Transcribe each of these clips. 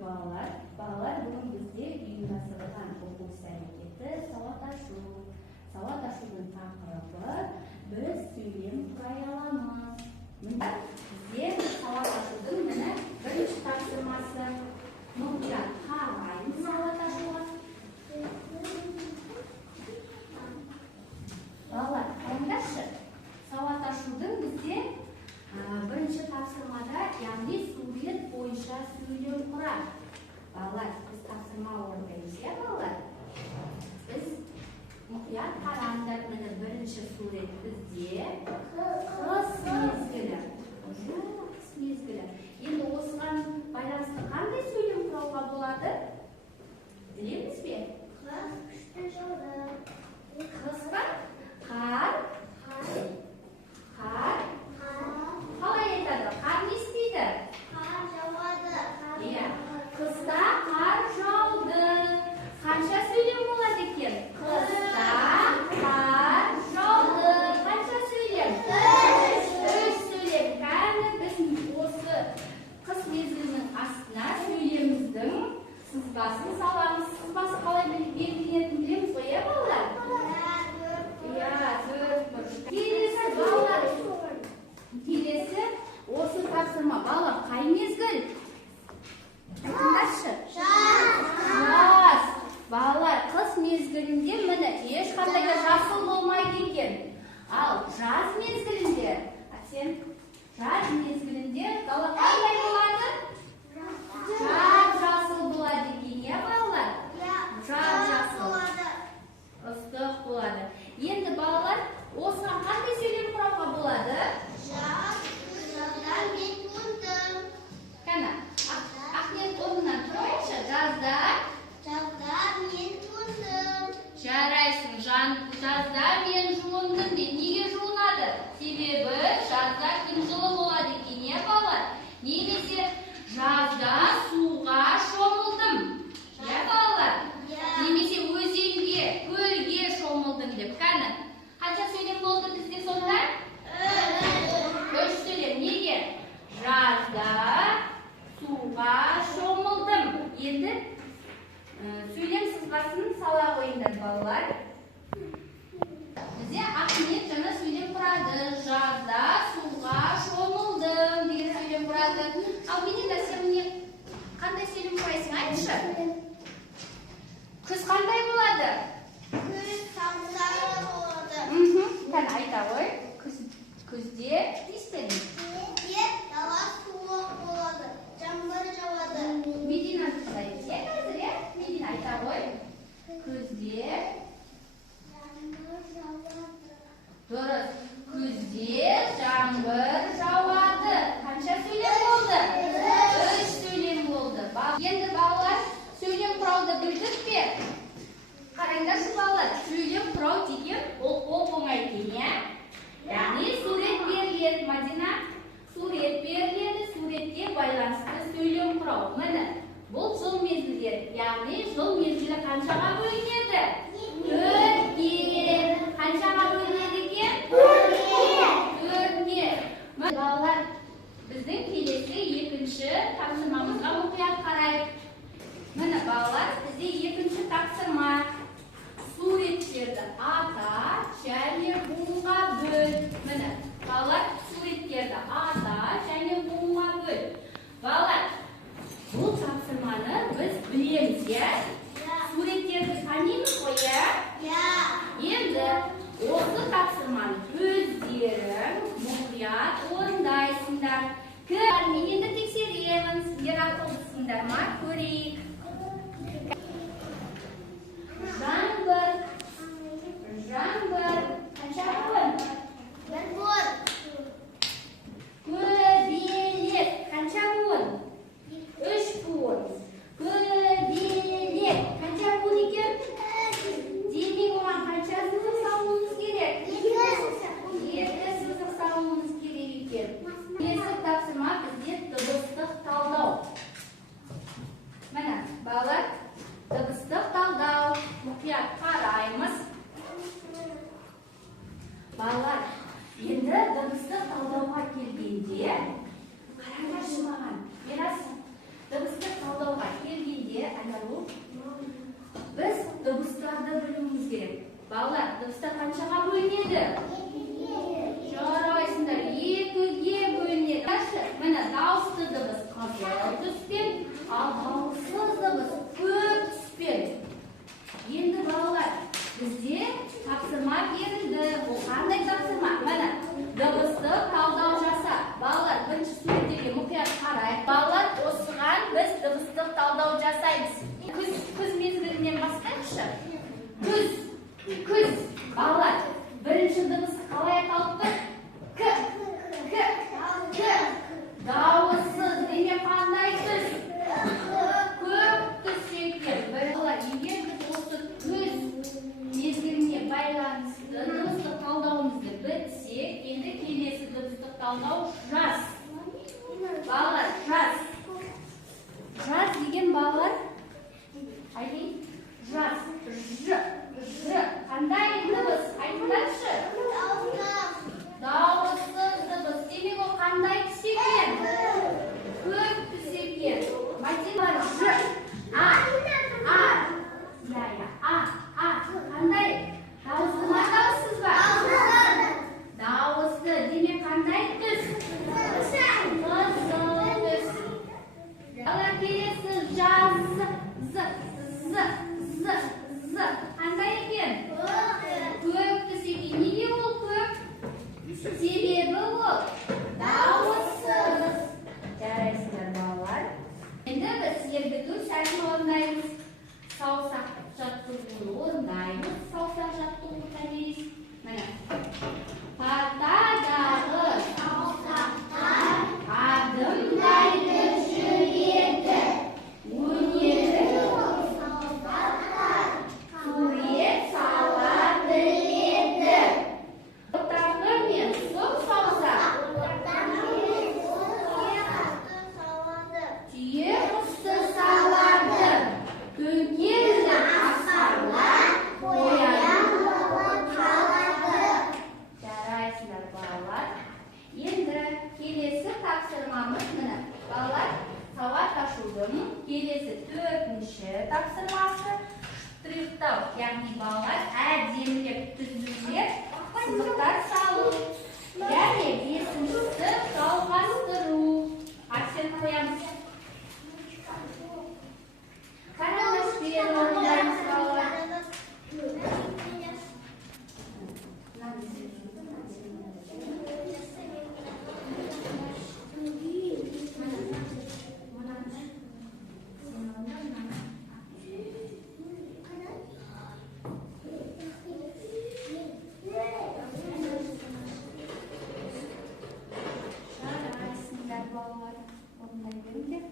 балалар бүгін бізде ұйымдастырылған оқу іс-әрекеті сауат ашу. Сауат ашудың тақырыбы біз сөйлем құрай аламыз. Міне бізде сауат ашудың бірінші тапсырмасы. Мұқият қараймыз сауат ашуға. Балалар, қараңдаршы, сауат ашудың бізде бірінші тапсырмада, яғни сурет бойынша сөйлем құрай. Балалар, біз тапсырма орындаймыз, балалар. Біз мұқият қараңдар, міне бірінші сурет бізде қыс мезгілі. Қыс мезгілі. Енді осыған байланысты қандай сөйлем құрауға болады? Білеміз бе? Қыс па? Қар. Қалай айтады? Қар не істейді? Қар жауады. Иә. Қыста қар жауды. Қанша сөйлем болады екен? Қыста қар жауды. Қанша сөйлем? Үш сөйлем. Кәні біз осы қыс мезгілінің астына сөйлеміміздің сызбасын саламыз. Сызбасы қалай белгіленетінін білеміз ғой, иә балалар? Иә, төрт бұрыш. Келесі осы тапсырма. Балалар, қай мезгіл? Айтыңдаршы. Жаз. Балалар, қыс мезгілінде міне ешқандай да жасыл болмайды екен. Ал жаз мезгілінде, жаз мезгілінде дала қандай болады? Жап-жасыл болады екен, иә балалар? Жап-жасыл. Ыстық болады. Енді балалар, осыған қандай сөйлем құрауға болады? Жазда мен туындым. Қана, Ахмет орнынан тұрайыншы. Жазда мен туындым. жарайсың. Жазда мен жуындым дейді. Неге жуынады? Себебі жазда күн жылы болады екен, иә балалар? Немесе жазда суға шомылдым. Иә балалар? Немесе өзенге, көлге шомылдым деп. Қана, қанша сөйлем болды бізде сонда? Үш сөйлем. Неге? Жазда суға шомылдым. Енді сөйлем сызбасын сала қойыңдар балалар. Бізде Ахмет жаңа сөйлем құрады. Жазда суға шомылдым деген сөйлем құрады. Ал Медина, сен мне қандай сөйлем құрайсың, айтшы? Күз қандай болады? Күз самсары болады. Кәні айта ғой. Күзде не істеді? Күзде дала суық болады. Жаңбыр жауады. Медина айтайын, иә қазір, иә? Медина айта ғой. Күзде Жаңбыр жауады. дұрыс. Күзде жаңбыр жауады. Қанша сөйлем болды? Үш сөйлем болды. Енді балалар, сөйлем құрауды білдік пе? Қараңдаршы балалар, сөйлем құрау деген ол оңай екен, иә? Яғни сурет беріледі, Мадина. Сурет беріледі, суретке байланысты сөйлем құрау. Міне, бұл жыл мезгілдері. Яғни жыл мезгілі қаншаға бөлінеді? Төртке. Қаншаға бөлінеді екен? Төртке. Балалар, біздің келесі екінші тапсырмамызға мұқият қарайық. Міне балалар, бізде екінші тапсырма. Суреттерді ата және буынға бөл. Міне балалар, суреттерді ата және буынға бөл. Балалар, бұл тапсырманы біз білеміз, иә? Суреттерді танимыз ғой, иә? Енді осы тапсырманы өздерің мұқият орындайсыңдар. Мен енді тексеремін, сіздер ақылдысыңдар ма? Көрейік. Жаңбыр. Қанша буын? Бір буын. Көбелек. Қанша буын? Үш буын. Көбелек. Қанша буын екен? Демек оған қанша сызық салуымыз керек? Екі сызық салуымыз керек екен. Келесі тапсырма бізде дыбыстық талдау. Міне. қайтару. Біз дыбыстарды білуіміз керек. Балалар, дыбыстар қаншаға бөлінеді? Жарайсыңдар, 2-ге бөлінеді. Міне дауысты дыбыс қызыл түспен, ал дауыссыз дыбыс көк түспен. Енді балалар, бізде тапсырма берілді. Бұл қандай тапсырма? Міне дыбысты талдау жаса. Балалар, бірінші суреттерге мұқият қарайық. Балалар, осыған біз дыбыстық талдау жасаймыз. Күз мезгілінен бастайықшы. Күз. Балалар, бірінші дыбысы қалай аталып тұр? К. Дауыссыз деме қандай түс? Көк түс екен. Балалар, егер біз осы күз мезгіліне байланысты дыбыстық талдауымызды бітсек, енді келесі дыбыстық талдау жаз. Балалар, жаз. Жаз деген балалар, айтайын, жаз. Қандай дыбыс? Айтыңдаршы. Дауыссыз дыбыс. Демек ол қандай түс екен? Көк түс екен. Математикалар ж. А. Қандай? Дауысты ма, дауыссыз ба? Дауысты. Демек қандай түс? Қызыл түс. Балалар, келесі жаз. Қандай екен? Көк түс екен. Неге ол көк? Себебі ол дауыссыз. Жарайсыздар балалар. Енді біз сергіту сәтін орындаймыз. Саусақ жаттығуын орындаймыз. Саусақ жаттығуын қанейіз. Міне. Партадағы саусақтар адымдайды жүреді. Өнері сурет сала біледі. Ортағы мен сұқ саусақ түйе құсты салады. Төңкерді асарлар қоян қалады. Жарайсыңдар балалар. Енді келесі тапсырмамыз міне. Балалар, сауат ашудың келесі 4-ші тапсырмасы штрихтау. Яғни балалар әдемілеп түзулеп сызықтар салу. Және 5-шісі жалғастыру. Акцент қоямыз. Қараңызбен орындаймыз балалар. Жарайсыңдар балалар. Орындай беріңдер.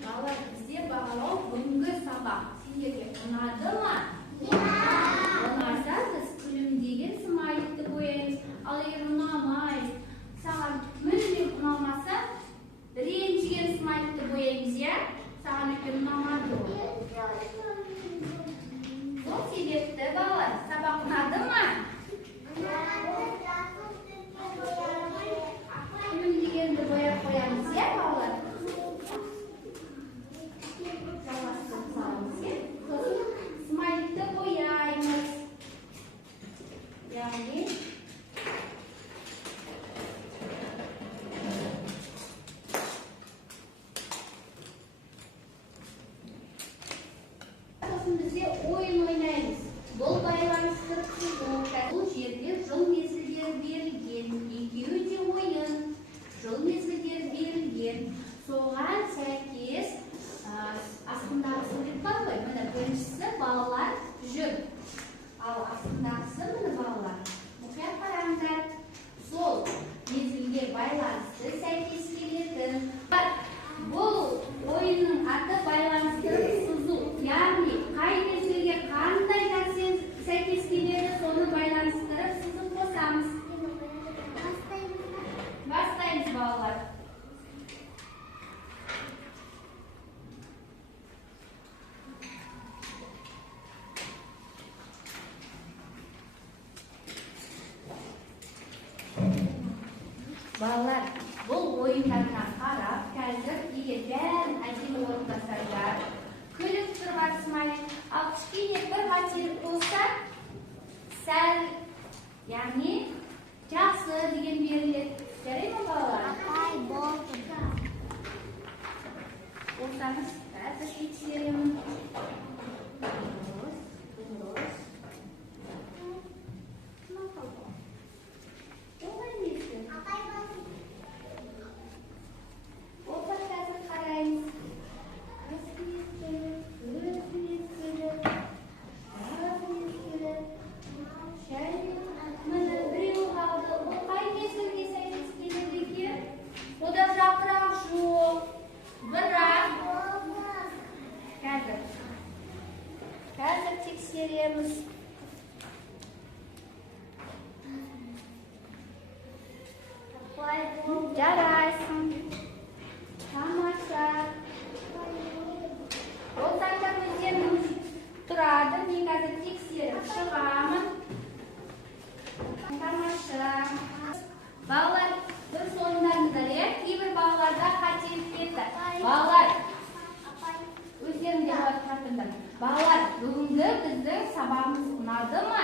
Балалар, бізде бағалау бүгінгі сабақ сендерге ұнады ма? Ұнаса, біз күлімдеген смайликті қоямыз. Ал егер ұнамай, саған мүлдем ұнамаса, ренжіген смайликті қоямыз, я? Саған өте ұнамады ол. Сол себепті балалар, сабақ ұнады ма? Күлімдегенді бояп қоямыз, я, балалар? Смайликті қояймыз. Яғни сосын бізде ойын ойнаймыз. Бұл байланыстырып Балалар, бұл ойындарына қарап, қазір егер бәрін әдемі орындасаңдар, күліп тұрған смайлик, ал кішкене бір қателік болса, сәл, яғни жақсы деген беріледі. Жарай ма балалар? болды. Болсаңыз, қазір тексеремін. Қазір тексереміз. Жарайсың. Тамаша. Болсаңдар өздеріңіз тұрады. Мен қазір тексеріп шығамын. Тамаша. Балалар, дұрыс орындарыңыздар, иә? Кейбір балаларда қателік кетті. Балалар, өздерің де жауап қатыңдар. Балалар, бүгінгі біздің сабағымыз ұнады ма?